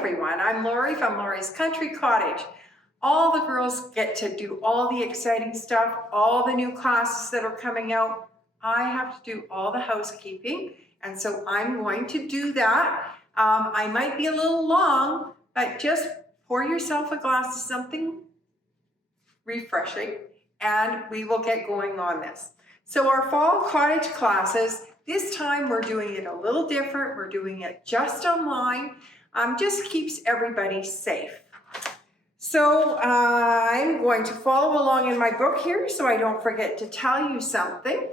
everyone, I'm Laurrie from Laurrie's Country Cottage. All the girls get to do all the exciting stuff, all the new classes that are coming out. I have to do all the housekeeping, and so I'm going to do that. I might be a little long, but just pour yourself a glass of something refreshing, and we will get going on this. So our fall cottage classes, this time we're doing it a little different. We're doing it just online. Just keeps everybody safe. So I'm going to follow along in my book here so I don't forget to tell you something.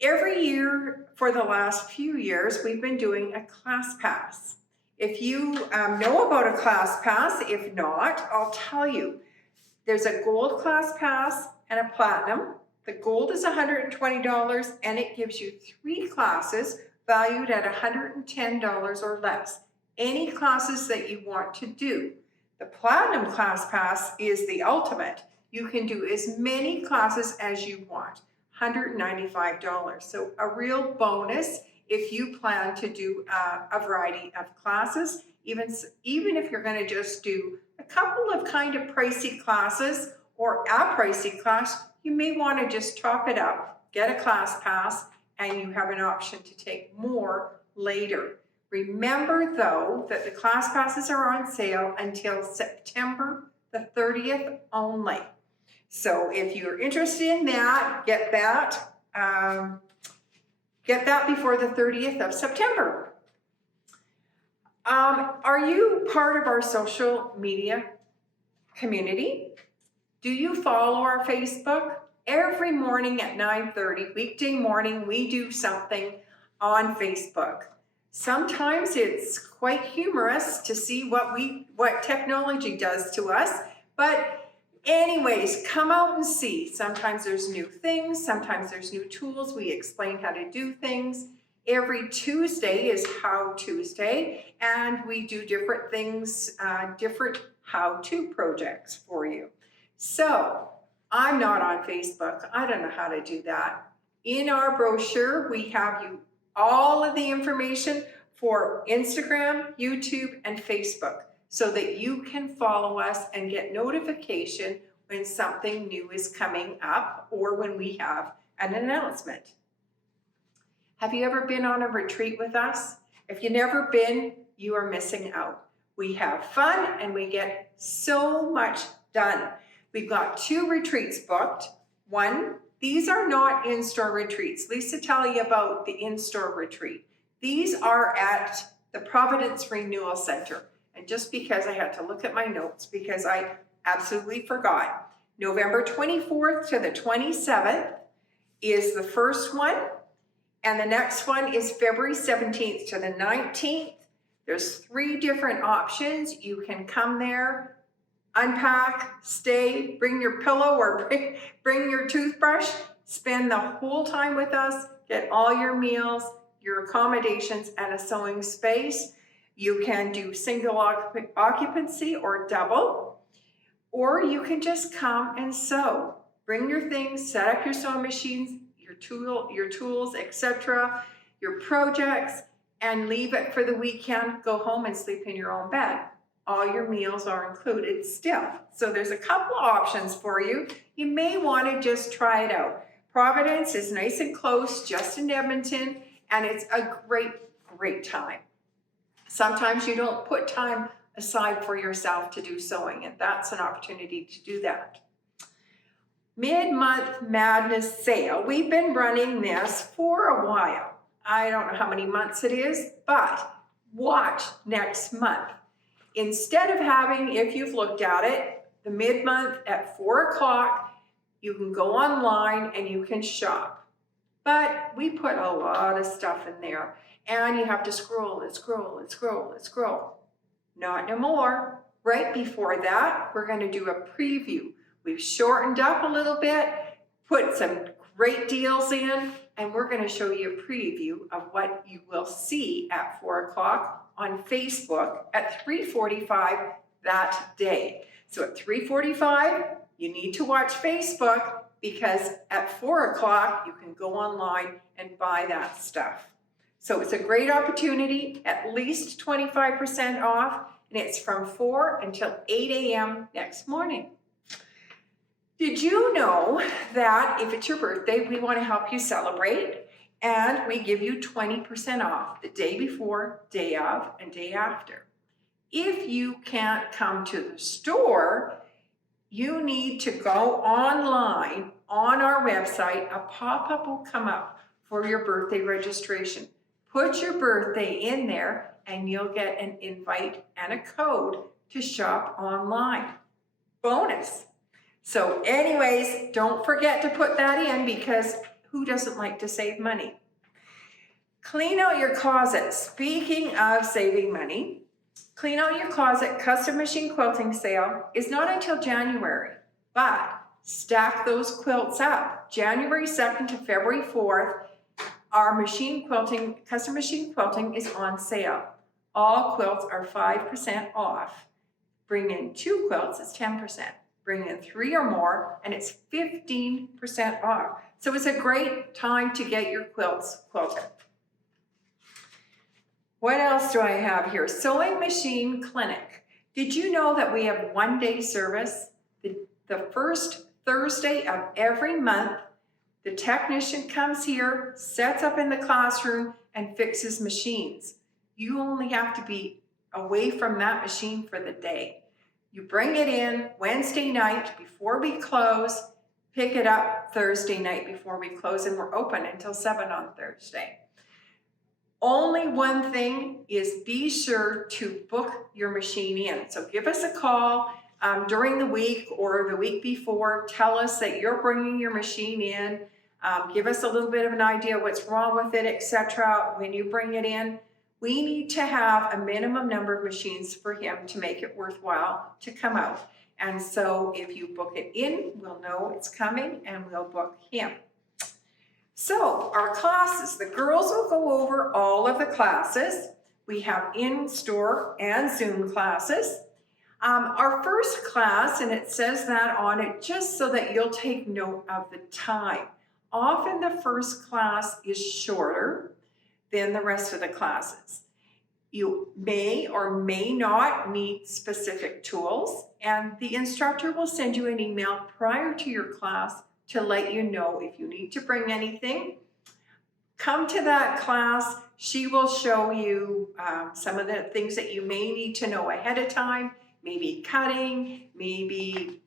Every year for the last few years, we've been doing a class pass. If you know about a class pass, if not, I'll tell you. There's a gold class pass and a platinum. The gold is $120 and it gives you 3 classes valued at $110 or less. Any classes that you want to do. The platinum class pass is the ultimate. You can do as many classes as you want, $195. So a real bonus if you plan to do a variety of classes, even if you're going to just do a couple of kind of pricey classes or a pricey class, you may want to just top it up, get a class pass, and you have an option to take more later. Remember though that the class passes are on sale until September the 30th only. So if you're interested in that, get that before the 30th of September. Are you part of our social media community? Do you follow our Facebook? Every morning at 9:30, weekday morning, we do something on Facebook. Sometimes it's quite humorous to see what technology does to us, but anyways, come out and see. Sometimes there's new things, sometimes there's new tools. We explain how to do things. Every Tuesday is How Tuesday, and we do different things, different how-to projects for you. So, I'm not on Facebook. I don't know how to do that. In our brochure, we have you all of the information for Instagram, YouTube, and Facebook so that you can follow us and get notification when something new is coming up or when we have an announcement. Have you ever been on a retreat with us? If you've never been, you are missing out. We have fun and we get so much done. We've got 2 retreats booked. These are not in-store retreats. Lisa tell you about the in-store retreat. These are at the Providence Renewal Center. And just because I had to look at my notes because I absolutely forgot. November 24th to the 27th is the first one. And the next one is February 17th to the 19th. There's 3 different options. You can come there, unpack, stay, bring your pillow or bring your toothbrush, spend the whole time with us, get all your meals, your accommodations, and a sewing space. You can do single occupancy or double, or you can just come and sew. Bring your things, set up your sewing machines, your tools, etc., your projects, and leave it for the weekend. Go home and sleep in your own bed. All your meals are included still. So there's a couple options for you. You may want to just try it out. Providence is nice and close, just in Edmonton, and it's a great, great time. Sometimes you don't put time aside for yourself to do sewing, and that's an opportunity to do that. Mid-month Madness sale. We've been running this for a while. I don't know how many months it is, but watch next month. Instead of having, if you've looked at it, the mid-month at 4 o'clock, you can go online and you can shop. But we put a lot of stuff in there and you have to scroll and scroll and scroll and scroll. Not no more. Right before that, we're going to do a preview. We've shortened up a little bit, put some great deals in, and we're going to show you a preview of what you will see at 4 o'clock on Facebook at 3:45 that day. So at 3:45, you need to watch Facebook because at 4 o'clock, you can go online and buy that stuff. So it's a great opportunity, at least 25% off, and it's from 4 until 8 a.m. next morning. Did you know that if it's your birthday, we want to help you celebrate, and we give you 20% off the day before, day of, and day after. If you can't come to the store, you need to go online on our website. A pop-up will come up for your birthday registration. Put your birthday in there and you'll get an invite and a code to shop online. Bonus. So anyways, don't forget to put that in, because who doesn't like to save money? Clean out your closet. Speaking of saving money, Clean Out Your Closet custom machine quilting sale is not until January, but stack those quilts up. January 2nd to February 4th, our custom machine quilting is on sale. All quilts are 5% off. Bring in 2 quilts, it's 10%. Bring in 3 or more, and it's 15% off. So it's a great time to get your quilts quilted. What else do I have here? Sewing Machine Clinic. Did you know that we have 1-day service? The first Thursday of every month, the technician comes here, sets up in the classroom, and fixes machines. You only have to be away from that machine for the day. You bring it in Wednesday night before we close, pick it up Thursday night before we close, and we're open until 7 on Thursday. Only one thing is, be sure to book your machine in. So give us a call during the week or the week before. Tell us that you're bringing your machine in. Give us a little bit of an idea what's wrong with it, etc. When you bring it in, we need to have a minimum number of machines for him to make it worthwhile to come out. And so if you book it in, we'll know it's coming and we'll book him. So our classes, the girls will go over all of the classes. We have in-store and Zoom classes. Our first class, and it says that on it just so that you'll take note of the time. Often the first class is shorter than the rest of the classes. You may or may not need specific tools, and the instructor will send you an email prior to your class to let you know if you need to bring anything. Come to that class. She will show you some of the things that you may need to know ahead of time, maybe cutting, maybe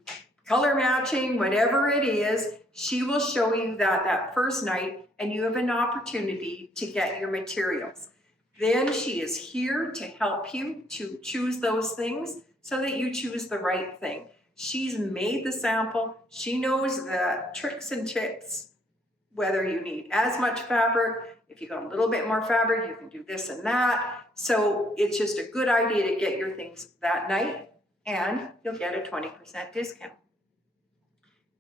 color matching, whatever it is. She will show you that first night, and you have an opportunity to get your materials. Then she is here to help you to choose those things so that you choose the right thing. She's made the sample. She knows the tricks and tips, whether you need as much fabric. If you got a little bit more fabric, you can do this and that. So it's just a good idea to get your things that night, and you'll get a 20% discount.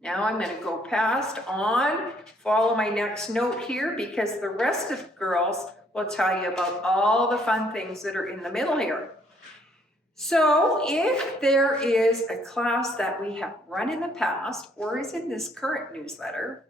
Now I'm going to go past on, follow my next note here, because the rest of the girls will tell you about all the fun things that are in the middle here. So if there is a class that we have run in the past or is in this current newsletter,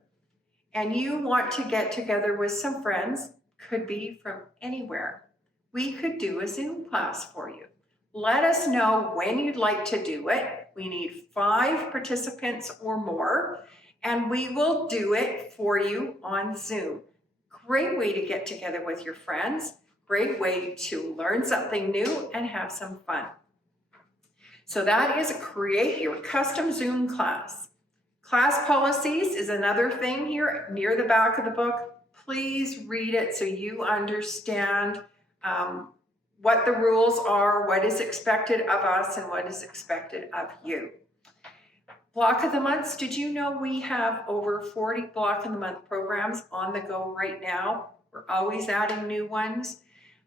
and you want to get together with some friends, could be from anywhere, we could do a Zoom class for you. Let us know when you'd like to do it. We need 5 participants or more, and we will do it for you on Zoom. Great way to get together with your friends. Great way to learn something new and have some fun. So that is Create Your Custom Zoom class. Class policies is another thing here near the back of the book. Please read it so you understand what the rules are, what is expected of us, and what is expected of you. Block of the months. Did you know we have over 40 block of the month programs on the go right now? We're always adding new ones.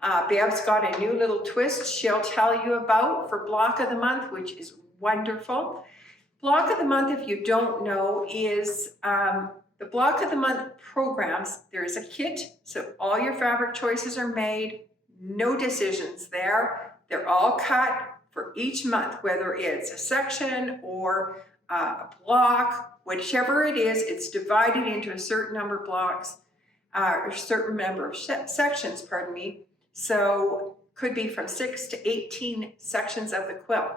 Bab's got a new little twist she'll tell you about for block of the month, which is wonderful. Block of the month, if you don't know, is the block of the month programs. There's a kit, so all your fabric choices are made, no decisions there. They're all cut for each month, whether it's a section or a block, whichever it is, it's divided into a certain number of blocks. or a certain number of sections, pardon me. So could be from 6 to 18 sections of the quilt.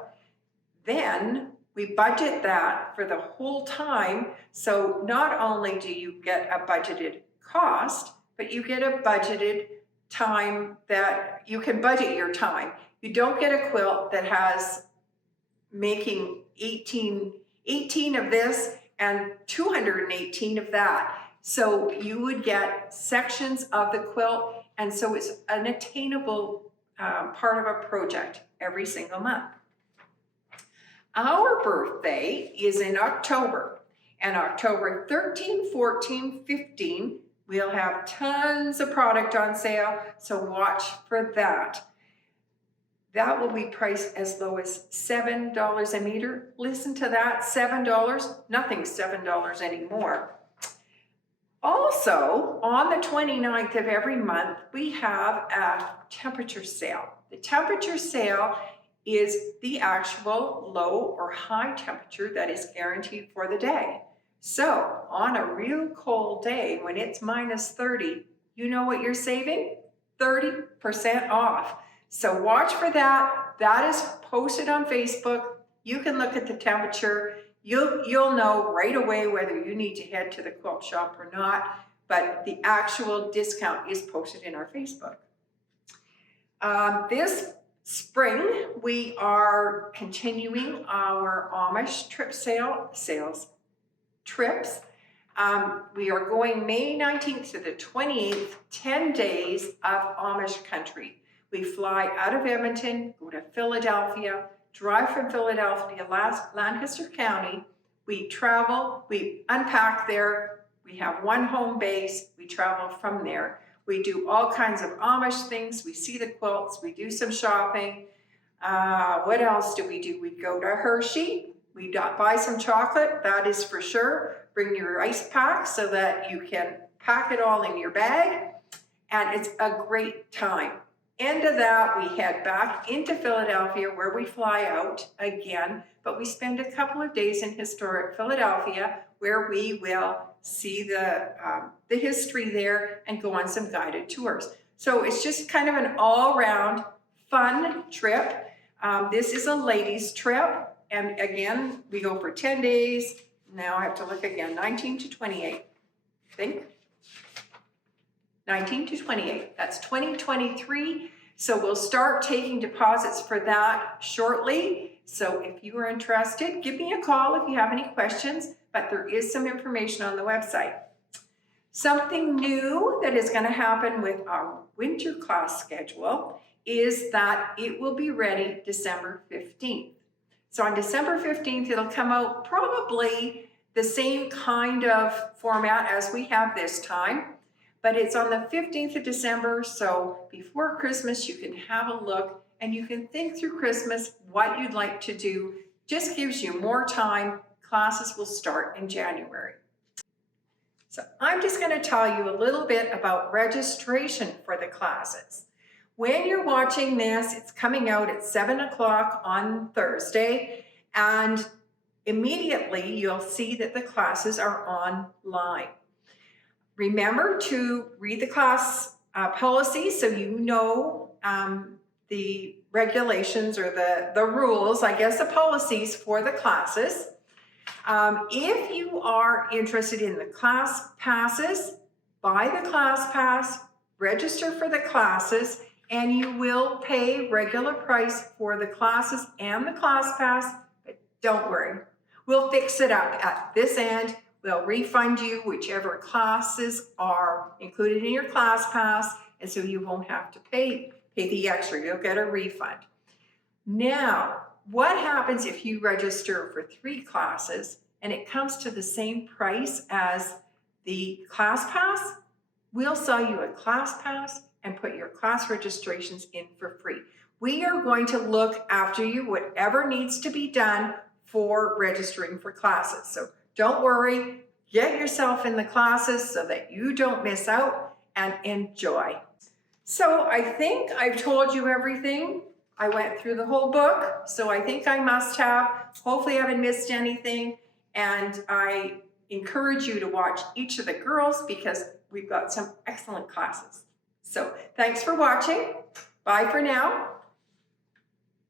Then we budget that for the whole time. So not only do you get a budgeted cost, but you get a budgeted time that you can budget your time. You don't get a quilt that has making 18 of this and 218 of that. So you would get sections of the quilt, and so it's an attainable part of a project every single month. Our birthday is in October, and October 13, 14, 15, we'll have tons of product on sale, so watch for that. That will be priced as low as $7 a meter. Listen to that, $7. Nothing's $7 anymore. Also, on the 29th of every month, we have a temperature sale. The temperature sale is the actual low or high temperature that is guaranteed for the day. So, on a real cold day, when it's minus 30, you know what you're saving? 30% off. So watch for that. That is posted on Facebook. You can look at the temperature. You'll know right away whether you need to head to the quilt shop or not, but the actual discount is posted in our Facebook. This spring, we are continuing our Amish sales trips. We are going May 19th to the 28th, 10 days of Amish country. We fly out of Edmonton, go to Philadelphia, drive from Philadelphia to Lancaster County. We travel, we unpack there, we have one home base, we travel from there. We do all kinds of Amish things, we see the quilts, we do some shopping. What else do? We go to Hershey, we buy some chocolate, that is for sure. Bring your ice pack so that you can pack it all in your bag, and it's a great time. End of that, we head back into Philadelphia where we fly out again, but we spend a couple of days in historic Philadelphia where we will see the history there and go on some guided tours. So it's just kind of an all-around fun trip. This is a ladies' trip, and again, we go for 10 days. Now I have to look again, 19 to 28, I think. 19 to 28, that's 2023. So we'll start taking deposits for that shortly. So if you are interested, give me a call if you have any questions, but there is some information on the website. Something new that is going to happen with our winter class schedule is that it will be ready December 15th. So on December 15th, it'll come out probably the same kind of format as we have this time. But it's on the 15th of December, so before Christmas, you can have a look and you can think through Christmas what you'd like to do. Just gives you more time. Classes will start in January. So I'm just going to tell you a little bit about registration for the classes. When you're watching this, it's coming out at 7 o'clock on Thursday, and immediately you'll see that the classes are online. Remember to read the class policy so you know the regulations or the rules, I guess the policies for the classes. If you are interested in the class passes, buy the class pass, register for the classes, and you will pay regular price for the classes and the class pass, but don't worry, we'll fix it up at this end. We'll refund you whichever classes are included in your class pass, and so you won't have to pay the extra. You'll get a refund. Now, what happens if you register for 3 classes and it comes to the same price as the class pass? We'll sell you a class pass and put your class registrations in for free. We are going to look after you, whatever needs to be done for registering for classes. So don't worry, get yourself in the classes so that you don't miss out and enjoy. So I think I've told you everything. I went through the whole book, so I think I must have. Hopefully I haven't missed anything, and I encourage you to watch each of the girls because we've got some excellent classes. So thanks for watching. Bye for now,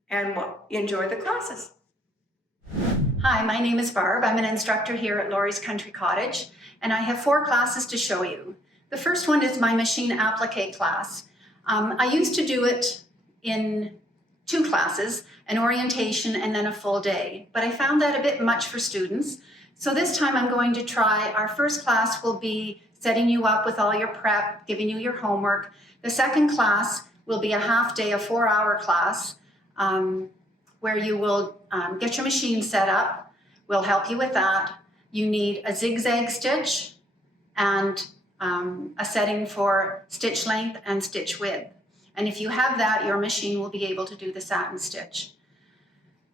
and enjoy the classes. Hi, my name is Barb. I'm an instructor here at Laurrie's Country Cottage, and I have 4 classes to show you. The first one is my machine applique class. I used to do it in 2 classes, an orientation and then a full day, but I found that a bit much for students. So this time I'm going to try, our first class will be setting you up with all your prep, giving you your homework. The second class will be a half day, a 4-hour class, where you will get your machine set up. We'll help you with that. You need a zigzag stitch and a setting for stitch length and stitch width. And if you have that, your machine will be able to do the satin stitch.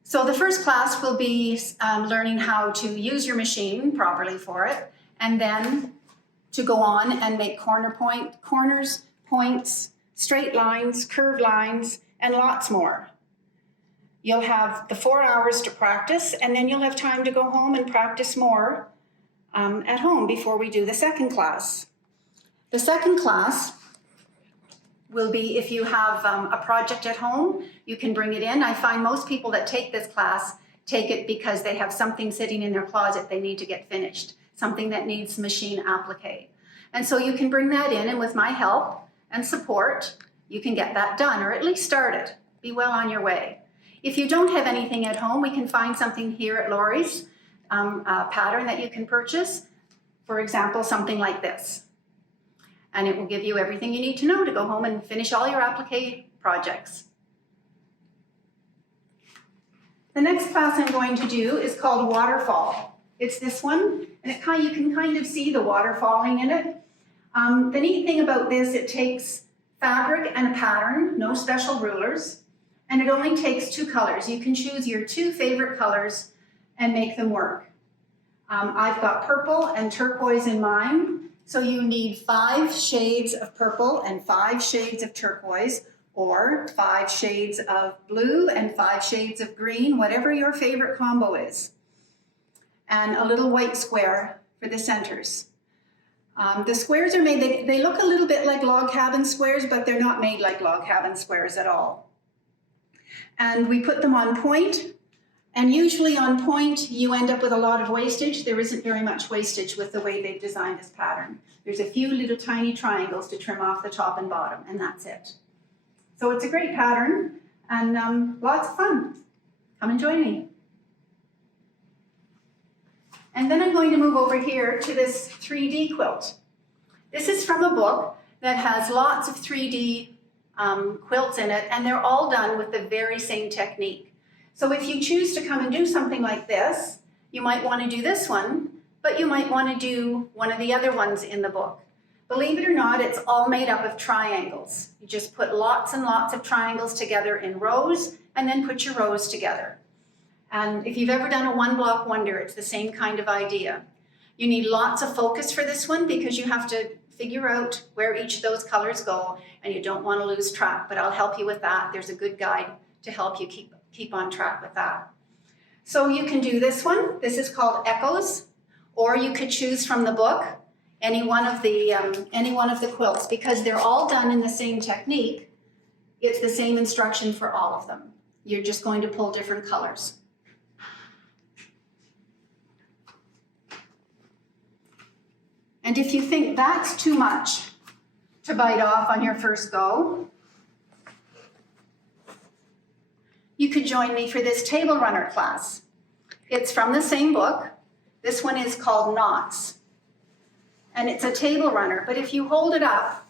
So the first class will be learning how to use your machine properly for it, and then to go on and make corners, points, straight lines, curved lines, and lots more. You'll have the 4 hours to practice, and then you'll have time to go home and practice more at home before we do the second class. The second class will be if you have a project at home, you can bring it in. I find most people that take this class take it because they have something sitting in their closet they need to get finished, something that needs machine applique. And so you can bring that in, and with my help and support, you can get that done, or at least start it. Be well on your way. If you don't have anything at home, we can find something here at Laurrie's, a pattern that you can purchase. For example, something like this. And it will give you everything you need to know to go home and finish all your applique projects. The next class I'm going to do is called Waterfall. It's this one, and you can kind of see the water falling in it. The neat thing about this, it takes fabric and a pattern, no special rulers, and it only takes 2 colors. You can choose your 2 favorite colors and make them work. I've got purple and turquoise in mine, so you need 5 shades of purple and 5 shades of turquoise, or 5 shades of blue and 5 shades of green, whatever your favorite combo is. And a little white square for the centers. The squares are made, they look a little bit like log cabin squares, but they're not made like log cabin squares at all. And we put them on point, and usually on point you end up with a lot of wastage. There isn't very much wastage with the way they've designed this pattern. There's a few little tiny triangles to trim off the top and bottom, and that's it. So it's a great pattern, and lots of fun. Come and join me. And then I'm going to move over here to this 3D quilt. This is from a book that has lots of 3D quilts in it, and they're all done with the very same technique. So if you choose to come and do something like this, you might want to do this one, but you might want to do one of the other ones in the book. Believe it or not, it's all made up of triangles. You just put lots and lots of triangles together in rows, and then put your rows together. And if you've ever done a 1-block wonder, it's the same kind of idea. You need lots of focus for this one because you have to figure out where each of those colors go, and you don't want to lose track, but I'll help you with that. There's a good guide to help you keep on track with that. So you can do this one. This is called Echoes, or you could choose from the book any one of the quilts, because they're all done in the same technique. It's the same instruction for all of them. You're just going to pull different colors. And if you think that's too much to bite off on your first go, you could join me for this table runner class. It's from the same book. This one is called Knots. And it's a table runner, but if you hold it up,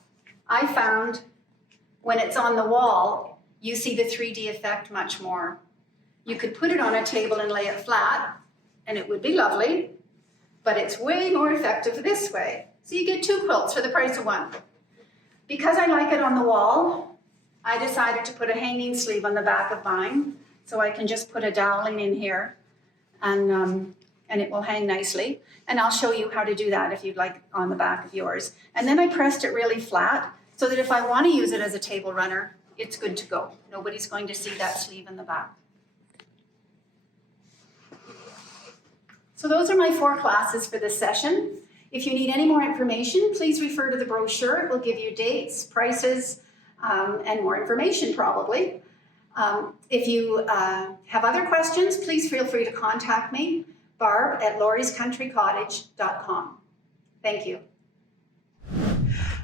I found when it's on the wall, you see the 3D effect much more. You could put it on a table and lay it flat, and it would be lovely, but it's way more effective this way. So you get 2 quilts for the price of 1. Because I like it on the wall, I decided to put a hanging sleeve on the back of mine, so I can just put a doweling in here, and it will hang nicely. And I'll show you how to do that if you'd like on the back of yours. And then I pressed it really flat so that if I want to use it as a table runner, it's good to go. Nobody's going to see that sleeve in the back. So those are my 4 classes for this session. If you need any more information, please refer to the brochure. It will give you dates, prices, and more information probably. If you have other questions, please feel free to contact me, Barb at lauriescountrycottage.com. Thank you.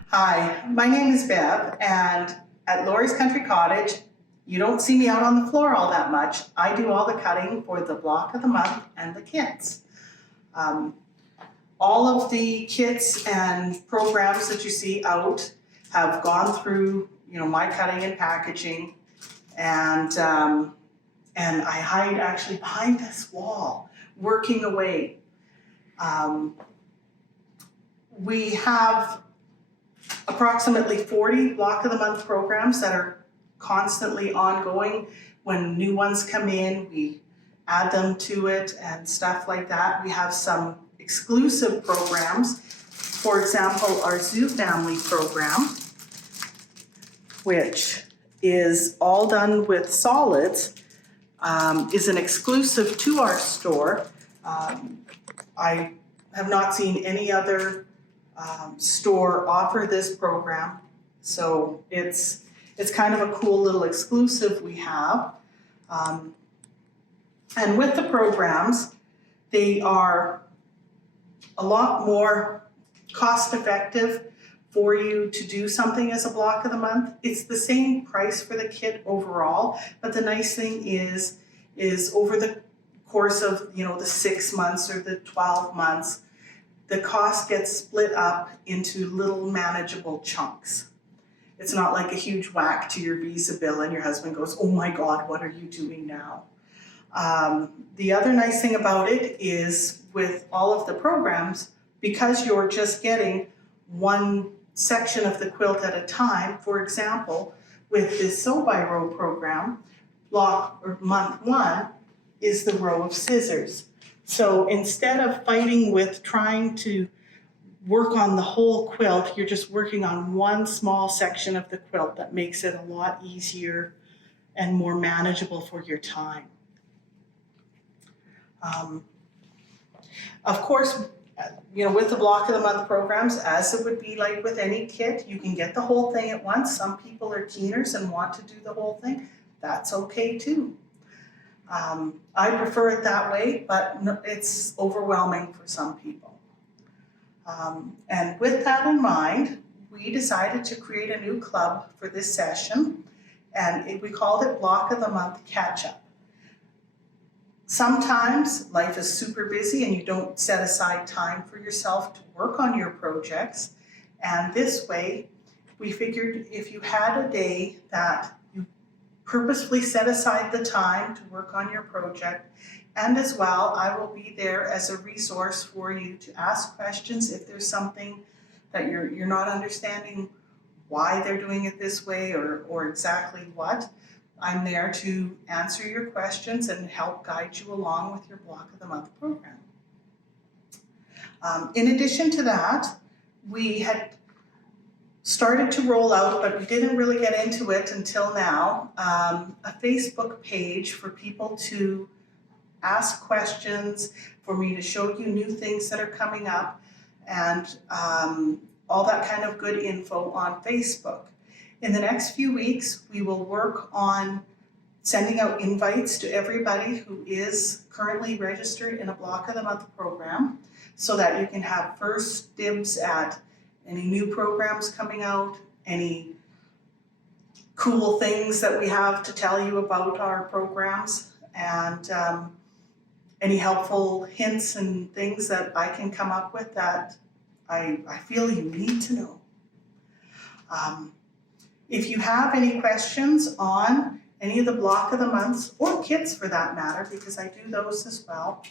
Hi, my name is Bev, and at Laurrie's Country Cottage, you don't see me out on the floor all that much. I do all the cutting for the block of the month and the kits. All of the kits and programs that you see out have gone through, my cutting and packaging, and I hide actually behind this wall, working away. We have approximately 40 block of the month programs that are constantly ongoing. When new ones come in, we add them to it and stuff like that. We have some exclusive programs. For example, our Zoo Family program, which is all done with solids, is an exclusive to our store. I have not seen any other store offer this program, so it's kind of a cool little exclusive we have. And with the programs, they are a lot more cost effective for you to do something as a block of the month. It's the same price for the kit overall, but the nice thing is over the course of the 6 months or the 12 months, the cost gets split up into little manageable chunks. It's not like a huge whack to your visa bill and your husband goes, "Oh my God, what are you doing now?" The other nice thing about it is with all of the programs, because you're just getting one section of the quilt at a time. For example, with this sew by row program, month 1 is the row of scissors. So instead of fighting with trying to work on the whole quilt, you're just working on one small section of the quilt. That makes it a lot easier and more manageable for your time. Of course, with the block of the month programs, as it would be like with any kit, you can get the whole thing at once. Some people are keeners and want to do the whole thing. That's okay too. I prefer it that way, but it's overwhelming for some people. And with that in mind, we decided to create a new club for this session, and we called it Block of the Month Catch-Up. Sometimes life is super busy and you don't set aside time for yourself to work on your projects, and this way we figured if you had a day that you purposefully set aside the time to work on your project, and as well I will be there as a resource for you to ask questions if there's something that you're not understanding why they're doing it this way or exactly what. I'm there to answer your questions and help guide you along with your Block of the Month program. In addition to that, we had started to roll out, but we didn't really get into it until now, a Facebook page for people to ask questions, for me to show you new things that are coming up, and all that kind of good info on Facebook. In the next few weeks, we will work on sending out invites to everybody who is currently registered in a Block of the Month program so that you can have first dibs at any new programs coming out, any cool things that we have to tell you about our programs, and any helpful hints and things that I can come up with that I feel you need to know. If you have any questions on any of the Block of the Months, or kits for that matter, because I do those as well,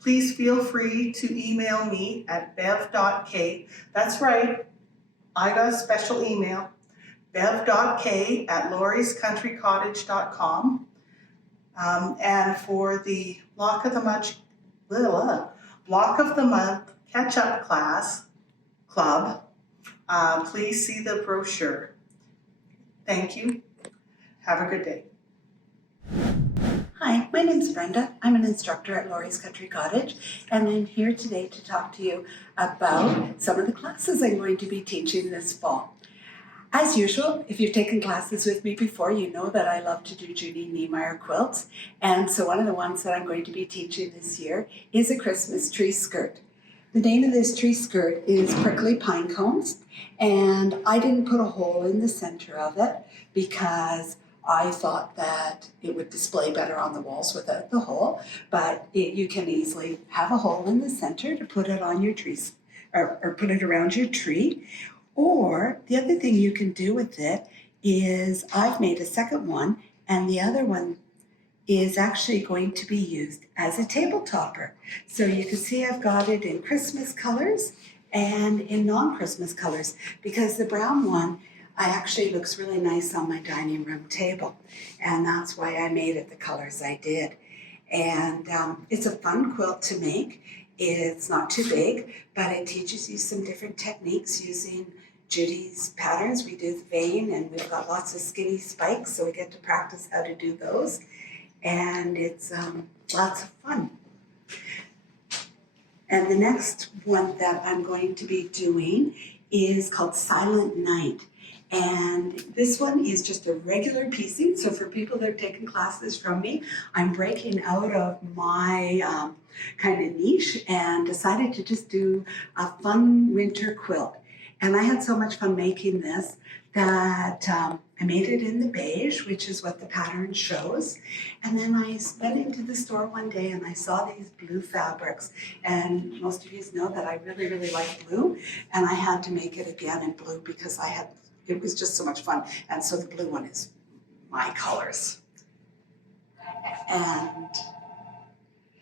please feel free to email me at bev.k. That's right, I got a special email, bev.k@lauriescountrycottage.com. And for the Block of the Month Catch-Up Club, please see the brochure. Thank you. Have a good day. Hi, my name is Brenda. I'm an instructor at Laurrie's Country Cottage, and I'm here today to talk to you about some of the classes I'm going to be teaching this fall. As usual, if you've taken classes with me before, you know that I love to do Judy Niemeyer quilts, and so one of the ones that I'm going to be teaching this year is a Christmas tree skirt. The name of this tree skirt is Prickly Pine Cones, and I didn't put a hole in the center of it because I thought that it would display better on the walls without the hole, but you can easily have a hole in the center to put it on your trees or put it around your tree. Or the other thing you can do with it is I've made a second one, and the other one is actually going to be used as a table topper. So you can see I've got it in Christmas colors and in non-Christmas colors, because the brown one actually looks really nice on my dining room table, and that's why I made it the colors I did. And it's a fun quilt to make. It's not too big, but it teaches you some different techniques using Judy's patterns. We do the vein, and we've got lots of skinny spikes, so we get to practice how to do those. And it's lots of fun. And the next one that I'm going to be doing is called Silent Night. And this one is just a regular piecing. So for people that have taken classes from me, I'm breaking out of my kind of niche and decided to just do a fun winter quilt. And I had so much fun making this that I made it in the beige, which is what the pattern shows. And then I went into the store one day and I saw these blue fabrics. And most of you know that I really, really like blue. And I had to make it again in blue because it was just so much fun. And so the blue one is my colors. And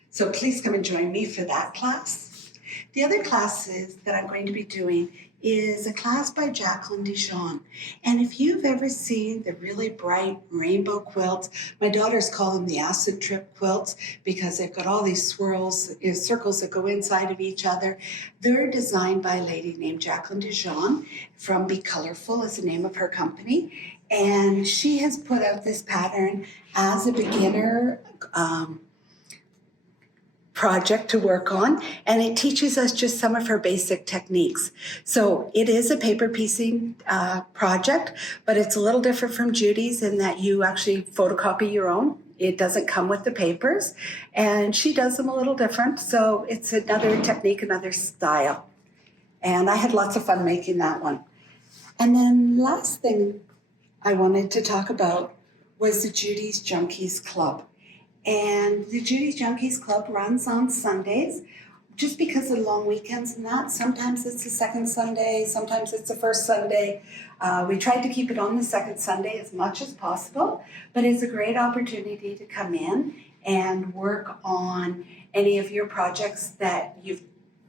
so please come and join me for that class. The other classes that I'm going to be doing is a class by Jacqueline Dijon. And if you've ever seen the really bright rainbow quilts, my daughters call them the acid trip quilts because they've got all these swirls, circles that go inside of each other. They're designed by a lady named Jacqueline Dijon from Be Colorful is the name of her company. And she has put out this pattern as a beginner project to work on, and it teaches us just some of her basic techniques. So it is a paper piecing project, but it's a little different from Judy's in that you actually photocopy your own. It doesn't come with the papers, and she does them a little different. So it's another technique, another style. And I had lots of fun making that one. And then last thing I wanted to talk about was the Judy's Junkies Club. And the Judy's Junkies Club runs on Sundays, just because of long weekends and that. Sometimes it's the second Sunday, sometimes it's the first Sunday. We tried to keep it on the second Sunday as much as possible, but it's a great opportunity to come in and work on any of your projects that you've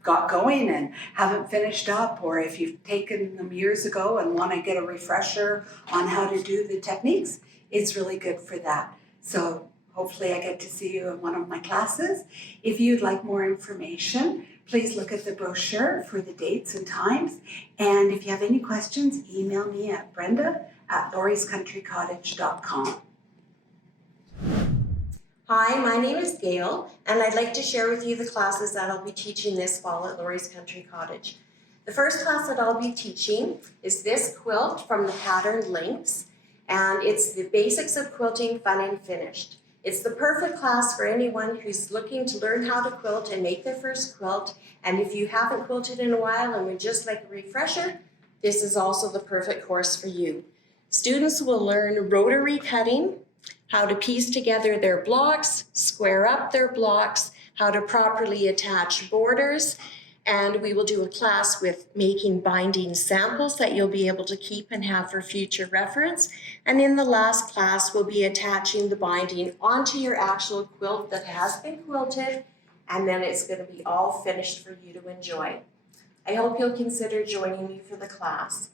got going and haven't finished up, or if you've taken them years ago and want to get a refresher on how to do the techniques, it's really good for that. So hopefully I get to see you in one of my classes. If you'd like more information, please look at the brochure for the dates and times. And if you have any questions, email me at brenda@laurriescountrycottage.com. Hi, my name is Gail, and I'd like to share with you the classes that I'll be teaching this fall at Laurrie's Country Cottage. The first class that I'll be teaching is this quilt from the pattern Links, and it's the basics of quilting, fun and finished. It's the perfect class for anyone who's looking to learn how to quilt and make their first quilt. And if you haven't quilted in a while and would just like a refresher, this is also the perfect course for you. Students will learn rotary cutting, how to piece together their blocks, square up their blocks, how to properly attach borders, and we will do a class with making binding samples that you'll be able to keep and have for future reference. And in the last class, we'll be attaching the binding onto your actual quilt that has been quilted, and then it's going to be all finished for you to enjoy. I hope you'll consider joining me for the class.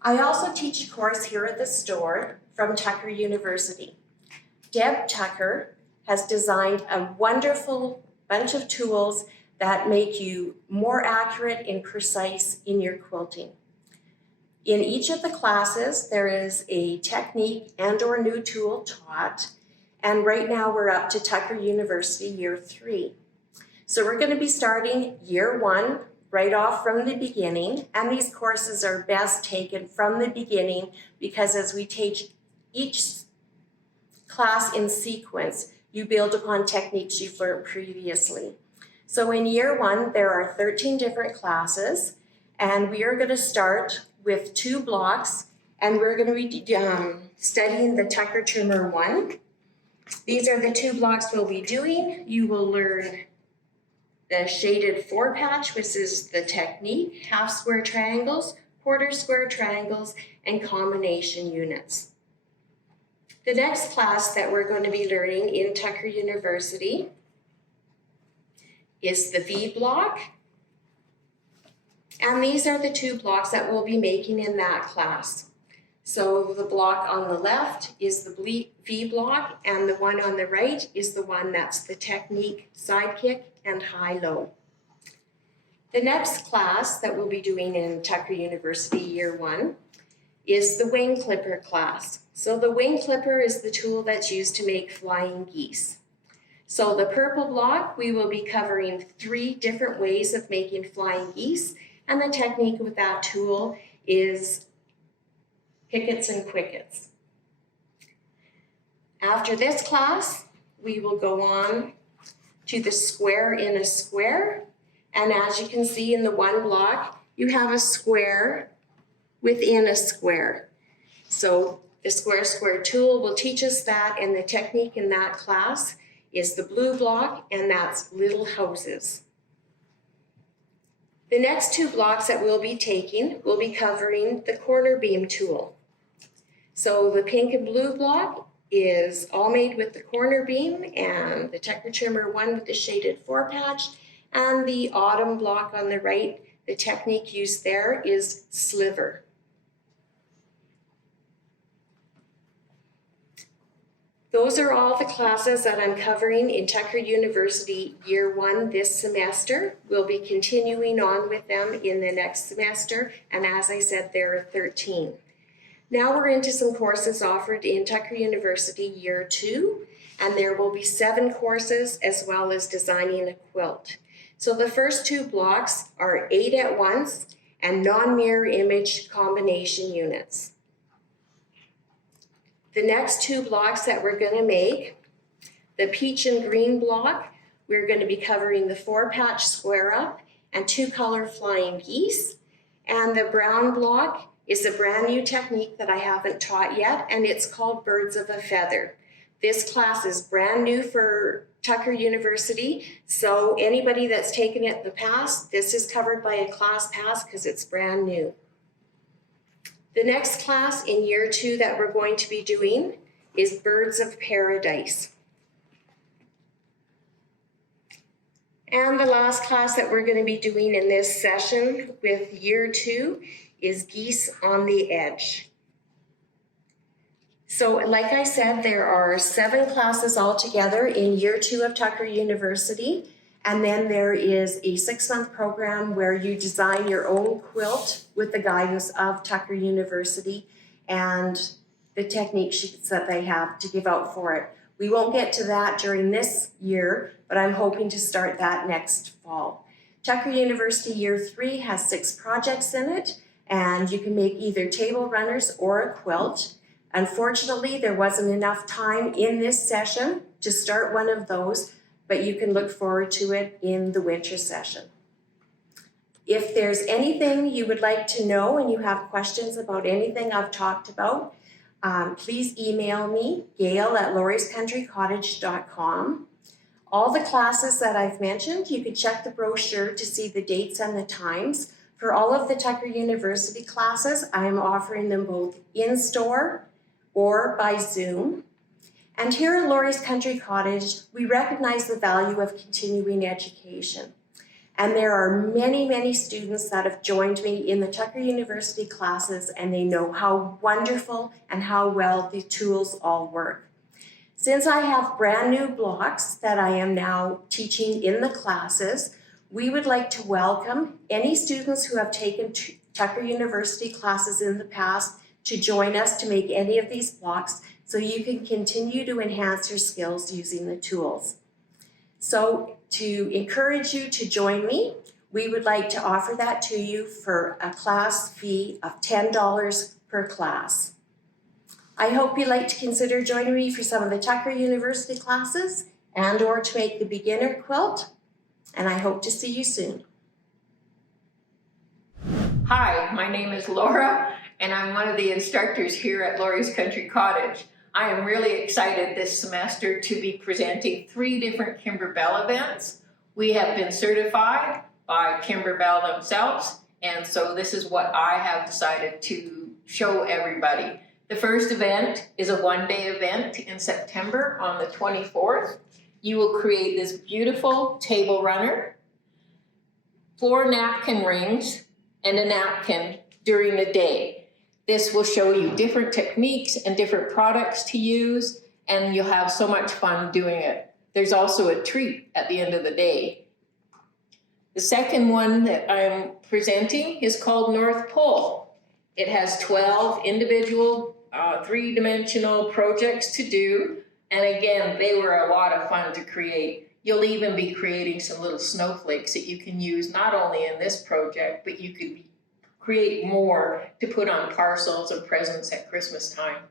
I also teach a course here at the store from Tucker University. Deb Tucker has designed a wonderful bunch of tools that make you more accurate and precise in your quilting. In each of the classes, there is a technique and/or new tool taught, And right now we're up to Tucker University Year 3. So we're going to be starting Year 1 right off from the beginning. And these courses are best taken from the beginning because as we teach each class in sequence, you build upon techniques you've learned previously. So in Year 1, there are 13 different classes, and we are going to start with 2 blocks, and we're going to be studying the Tucker Trimmer 1. These are the 2 blocks we'll be doing. You will learn the shaded 4 patch, which is the technique, half square triangles, quarter square triangles, and combination units. The next class that we're going to be learning in Tucker University is the V block. And these are the 2 blocks that we'll be making in that class. So the block on the left is the V block, and the one on the right is the one that's the technique, sidekick, and high-low. The next class that we'll be doing in Tucker University Year 1 is the wing clipper class. So the wing clipper is the tool that's used to make flying geese. So the purple block, we will be covering 3 different ways of making flying geese, and the technique with that tool is pickets and quickets. After this class, we will go on to the square in a square, and as you can see in the 1 block, you have a square within a square. So the square tool will teach us that, and the technique in that class is the blue block, and that's little houses. The next 2 blocks that we'll be taking will be covering the corner beam tool. So the pink and blue block is all made with the corner beam, and the Tucker Trimmer 1 with the shaded 4 patch, and the autumn block on the right, the technique used there is sliver. Those are all the classes that I'm covering in Tucker University Year 1 this semester. We'll be continuing on with them in the next semester, and as I said, there are 13. Now we're into some courses offered in Tucker University Year 2, and there will be 7 courses as well as designing a quilt. So the first 2 blocks are 8 at once and non-mirror image combination units. The next 2 blocks that we're going to make, the peach and green block, we're going to be covering the 4 patch square up and 2 color flying geese. And the brown block is a brand new technique that I haven't taught yet, and it's called birds of a feather. This class is brand new for Tucker University, so anybody that's taken it in the past, this is covered by a class pass because it's brand new. The next class in Year 2 that we're going to be doing is Birds of Paradise. And the last class that we're going to be doing in this session with Year 2 is Geese on the Edge. So like I said, there are 7 classes altogether in Year 2 of Tucker University. And then there is a 6-month program where you design your own quilt with the guidance of Tucker University and the technique sheets that they have to give out for it. We won't get to that during this year, but I'm hoping to start that next fall. Tucker University Year 3 has 6 projects in it, and you can make either table runners or a quilt. Unfortunately, there wasn't enough time in this session to start one of those, but you can look forward to it in the winter session. If there's anything you would like to know and you have questions about anything I've talked about, please email me, Gail at lauriescountrycottage.com. All the classes that I've mentioned, you can check the brochure to see the dates and the times. For all of the Tucker University classes, I am offering them both in-store or by Zoom. And here at Laurrie's Country Cottage, we recognize the value of continuing education. And there are many, many students that have joined me in the Tucker University classes, and they know how wonderful and how well the tools all work. Since I have brand new blocks that I am now teaching in the classes, we would like to welcome any students who have taken Tucker University classes in the past to join us to make any of these blocks, so you can continue to enhance your skills using the tools. So to encourage you to join me, we would like to offer that to you for a class fee of $10 per class. I hope you'd like to consider joining me for some of the Tucker University classes and or to make the beginner quilt, and I hope to see you soon. Hi, my name is Laura, and I'm one of the instructors here at Laurrie's Country Cottage. I am really excited this semester to be presenting 3 different Kimber Bell events. We have been certified by Kimber Bell themselves, and so this is what I have decided to show everybody. The first event is a one-day event in September on the 24th. You will create this beautiful table runner, 4 napkin rings, and a napkin during the day. This will show you different techniques and different products to use, and you'll have so much fun doing it. There's also a treat at the end of the day. The second one that I'm presenting is called North Pole. It has 12 individual 3-dimensional projects to do, and again, they were a lot of fun to create. You'll even be creating some little snowflakes that you can use not only in this project, but you could create more to put on parcels or presents at Christmas time.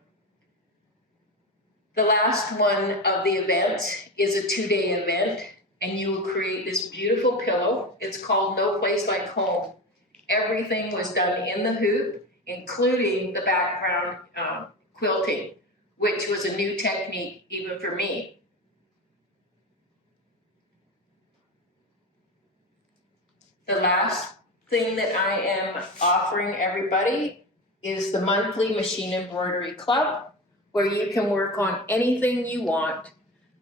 The last one of the events is a 2-day event, and you will create this beautiful pillow. It's called No Place Like Home. Everything was done in the hoop, including the background quilting, which was a new technique even for me. The last thing that I am offering everybody is the monthly machine embroidery club, where you can work on anything you want.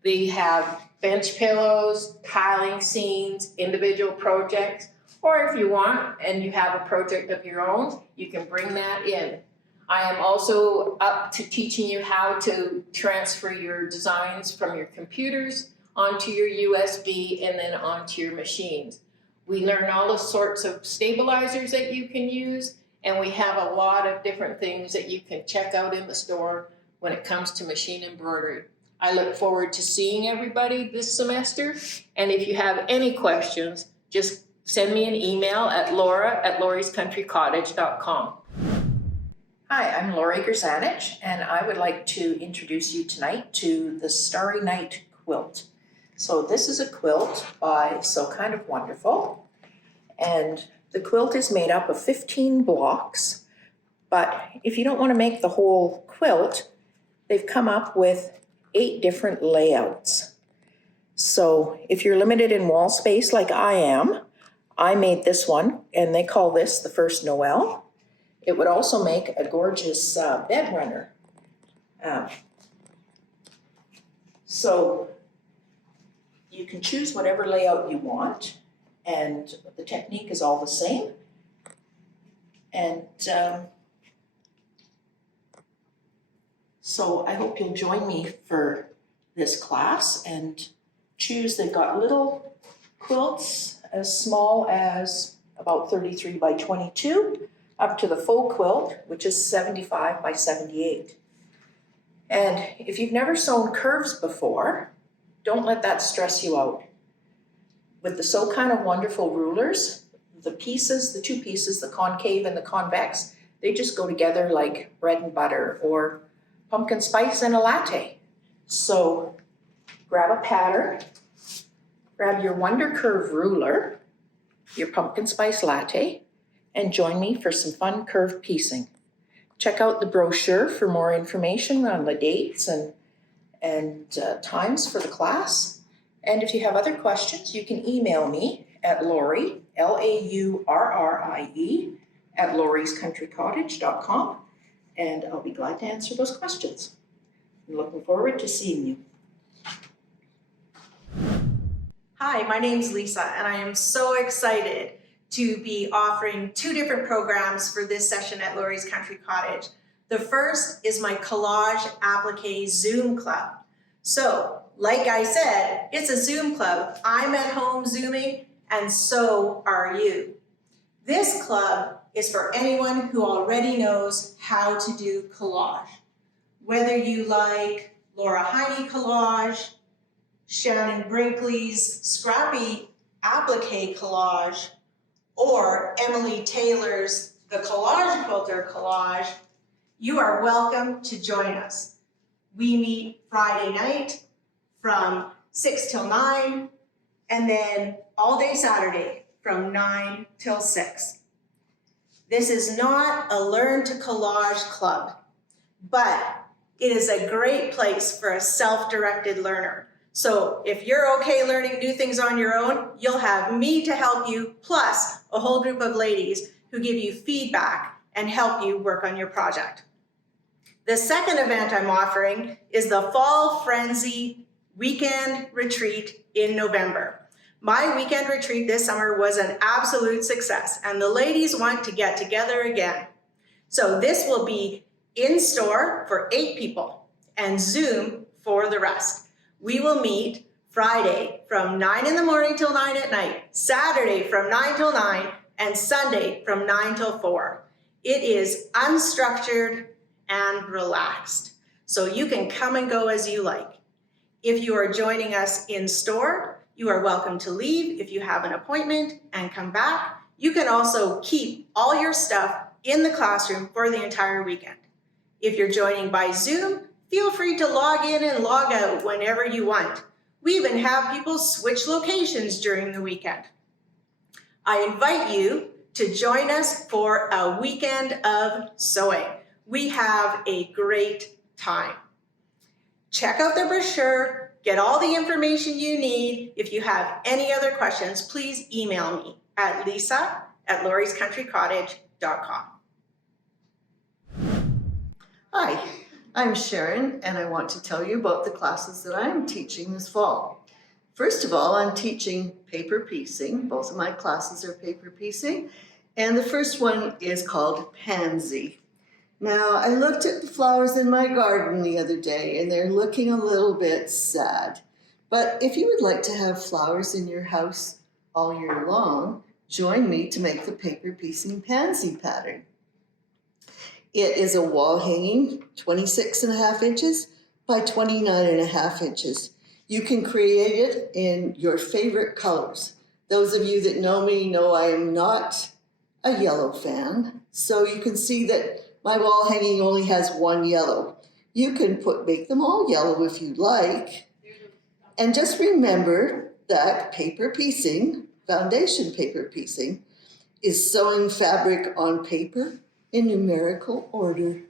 They have bench pillows, tiling scenes, individual projects, or if you want and you have a project of your own, you can bring that in. I am also up to teaching you how to transfer your designs from your computers onto your USB and then onto your machines. We learn all the sorts of stabilizers that you can use, and we have a lot of different things that you can check out in the store when it comes to machine embroidery. I look forward to seeing everybody this semester, and if you have any questions, just send me an email at laura@lauriescountrycottage.com. Hi, I'm Laurrie Grzanich, and I would like to introduce you tonight to the Starry Night quilt. So this is a quilt by So Kind of Wonderful, and the quilt is made up of 15 blocks, but if you don't want to make the whole quilt, they've come up with 8 different layouts. So if you're limited in wall space like I am, I made this one, and they call this the First Noel. It would also make a gorgeous bed runner. So you can choose whatever layout you want, and the technique is all the same. And so I hope you'll join me for this class and choose. They've got little quilts as small as about 33 by 22, up to the full quilt, which is 75 by 78. And if you've never sewn curves before, don't let that stress you out. With the So Kind of Wonderful rulers, the pieces, the 2 pieces, the concave and the convex, they just go together like bread and butter or pumpkin spice and a latte. So grab a pattern, grab your Wonder Curve ruler, your pumpkin spice latte, and join me for some fun curved piecing. Check out the brochure for more information on the dates and times for the class. And if you have other questions, you can email me at Laurrie, Laurrie, @lauriescountrycottage.com, and I'll be glad to answer those questions. I'm looking forward to seeing you. Hi, my name's Lisa, and I am so excited to be offering 2 different programs for this session at Laurrie's Country Cottage. The first is my Collage Applique Zoom Club. So, like I said, it's a Zoom club. I'm at home Zooming, and so are you. This club is for anyone who already knows how to do collage. Whether you like Laura Heine collage, Shannon Brinkley's scrappy applique collage, or Emily Taylor's The Collage Quilter collage, you are welcome to join us. We meet Friday night from 6 till 9, and then all day Saturday from 9 till 6. This is not a Learn to Collage club, but it is a great place for a self-directed learner. So if you're okay learning new things on your own, you'll have me to help you, plus a whole group of ladies who give you feedback and help you work on your project. The second event I'm offering is the Fall Frenzy Weekend Retreat in November. My weekend retreat this summer was an absolute success, and the ladies want to get together again. So this will be in store for 8 people and Zoom for the rest. We will meet Friday from 9 in the morning till 9 at night, Saturday from 9 till 9, and Sunday from 9 till 4. It is unstructured and relaxed, so you can come and go as you like. If you are joining us in store, you are welcome to leave if you have an appointment and come back. You can also keep all your stuff in the classroom for the entire weekend. If you're joining by Zoom, feel free to log in and log out whenever you want. We even have people switch locations during the weekend. I invite you to join us for a weekend of sewing. We have a great time. Check out the brochure, get all the information you need. If you have any other questions, please email me at lisa@lauriescountrycottage.com. Hi, I'm Sharon, and I want to tell you about the classes that I'm teaching this fall. First of all, I'm teaching paper piecing. Both of my classes are paper piecing, and the first one is called Pansy. Now, I looked at the flowers in my garden the other day, and they're looking a little bit sad. But if you would like to have flowers in your house all year long, join me to make the paper piecing pansy pattern. It is a wall hanging 26.5 inches by 29.5 inches. You can create it in your favorite colors. Those of you that know me know I am not a yellow fan, so you can see that my wall hanging only has one yellow. You can make them all yellow if you like. And just remember that paper piecing, foundation paper piecing, is sewing fabric on paper in numerical order.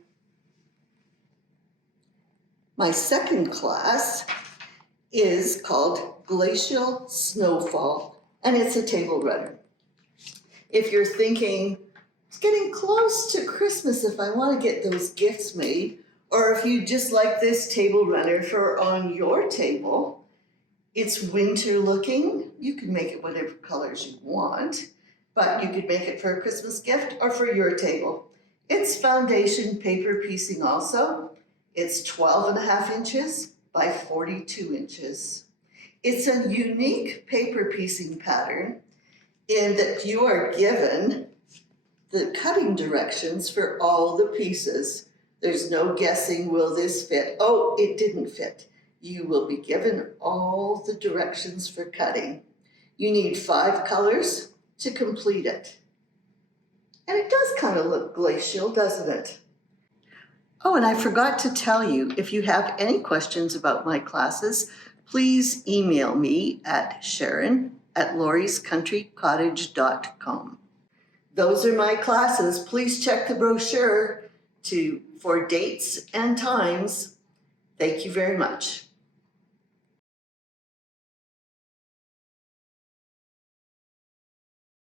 My second class is called Glacial Snowfall, and it's a table runner. If you're thinking, it's getting close to Christmas if I want to get those gifts made, or if you just like this table runner for on your table, it's winter looking. You can make it whatever colors you want, but you could make it for a Christmas gift or for your table. It's foundation paper piecing also. It's 12.5 inches by 42 inches. It's a unique paper piecing pattern in that you are given the cutting directions for all the pieces. There's no guessing, will this fit? Oh, it didn't fit. You will be given all the directions for cutting. You need 5 colors to complete it. And it does kind of look glacial, doesn't it? Oh, and I forgot to tell you, if you have any questions about my classes, please email me at sharon@lauriescountrycottage.com. Those are my classes. Please check the brochure for dates and times. Thank you very much.